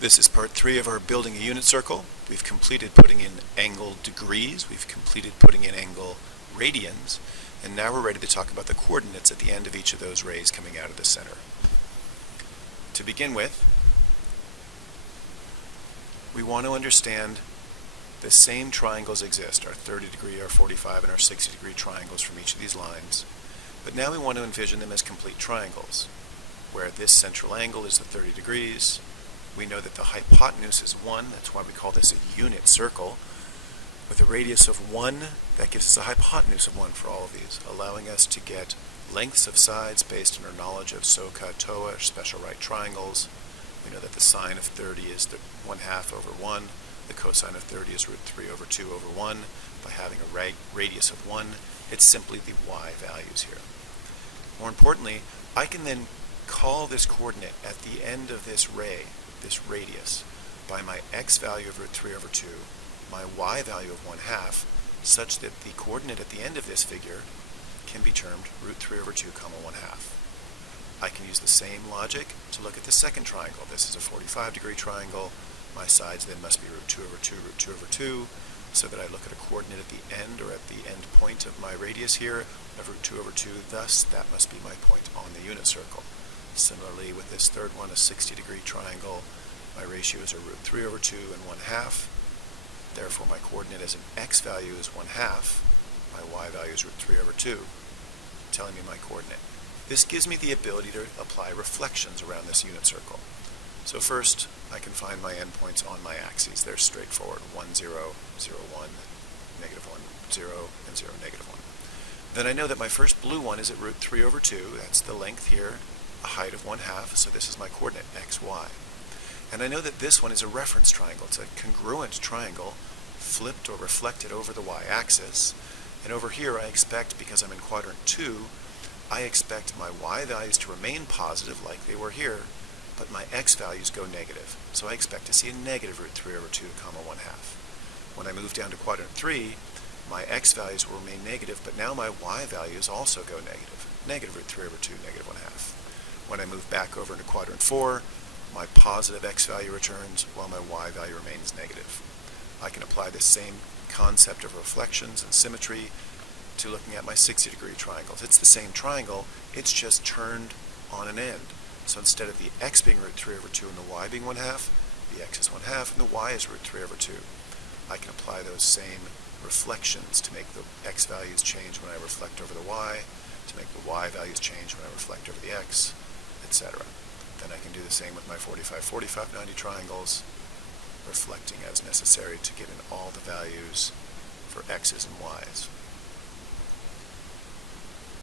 This is part 3 of our building a unit circle. We've completed putting in angle degrees, we've completed putting in angle radians, and now we're ready to talk about the coordinates at the end of each of those rays coming out of the center. To begin with, we want to understand the same triangles exist, our 30 degree, our 45, and our 60 degree triangles from each of these lines, but now we want to envision them as complete triangles, where this central angle is the 30 degrees. We know that the hypotenuse is 1, that's why we call this a unit circle. With a radius of 1, that gives us a hypotenuse of 1 for all of these, allowing us to get lengths of sides based on our knowledge of SOHCAHTOA, or special right triangles. We know that the sine of 30 is the 1/2 over 1. The cosine of 30 is root 3 over 2 over 1. By having a radius of 1, it's simply the y values here. More importantly, I can then call this coordinate at the end of this ray, this radius, by my x value of root 3 over 2, my y value of 1/2, such that the coordinate at the end of this figure can be termed root 3 over 2 comma 1/2. I can use the same logic to look at the second triangle. This is a 45 degree triangle. My sides then must be root 2 over 2, root 2 over 2, so that I look at a coordinate at the end, or at the end point of my radius here, of root 2 over 2, thus that must be my point on the unit circle. Similarly, with this third one, a 60 degree triangle, my ratios are root 3 over 2 and 1/2. Therefore, my coordinate as an x value is 1/2. My y value is root 3 over 2, telling me my coordinate. This gives me the ability to apply reflections around this unit circle. So first, I can find my endpoints on my axes. They're straightforward: 1, 0, 0, 1, -1, 0, and 0, -1. Then I know that my first blue one is at root 3 over 2. That's the length here, a height of 1/2, so this is my coordinate, x, y. And I know that this one is a reference triangle. It's a congruent triangle, flipped or reflected over the y-axis. And over here I expect, because I'm in quadrant 2, I expect my y values to remain positive like they were here, but my x values go negative. So I expect to see a negative root 3 over 2 comma 1/2. When I move down to quadrant 3, my x values will remain negative, but now my y values also go negative. Negative root 3 over 2, -1/2. When I move back over into quadrant 4, my positive x value returns while my y value remains negative. I can apply this same concept of reflections and symmetry to looking at my 60 degree triangles. It's the same triangle, it's just turned on an end. So instead of the x being root 3 over 2 and the y being 1/2, the x is 1/2 and the y is root 3 over 2. I can apply those same reflections to make the x values change when I reflect over the y, to make the y values change when I reflect over the x, etc. Then I can do the same with my 45, 45, 90 triangles, reflecting as necessary to get in all the values for x's and y's.